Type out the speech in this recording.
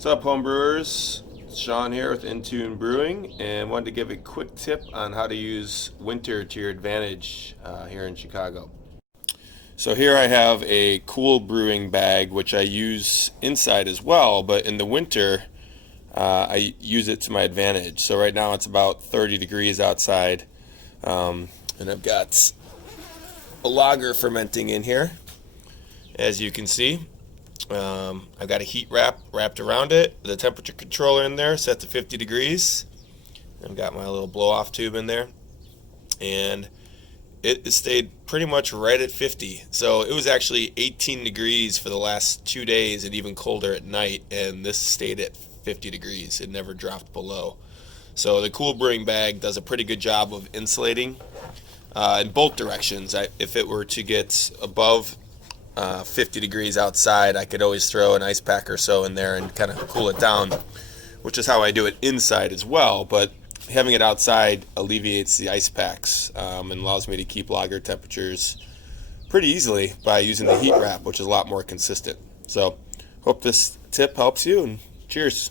What's up, homebrewers? It's Sean here with Intune Brewing, and wanted to give a quick tip on how to use winter to your advantage here in Chicago. So here I have a cool brewing bag, which I use inside as well, but in the winter I use it to my advantage. So right now it's about 30 degrees outside, and I've got a lager fermenting in here, as you can see. I've got a heat wrap wrapped around it, the temperature controller in there set to 50 degrees. I've got my little blow off tube in there, and it stayed pretty much right at 50. So it was actually 18 degrees for the last 2 days and even colder at night, and this stayed at 50 degrees. It never dropped below. So the cool brewing bag does a pretty good job of insulating in both directions. If it were to get above 50 degrees outside, I could always throw an ice pack or so in there and kind of cool it down, which is how I do it inside as well. But having it outside alleviates the ice packs and allows me to keep lager temperatures pretty easily by using the heat wrap, which is a lot more consistent. So hope this tip helps you, and cheers.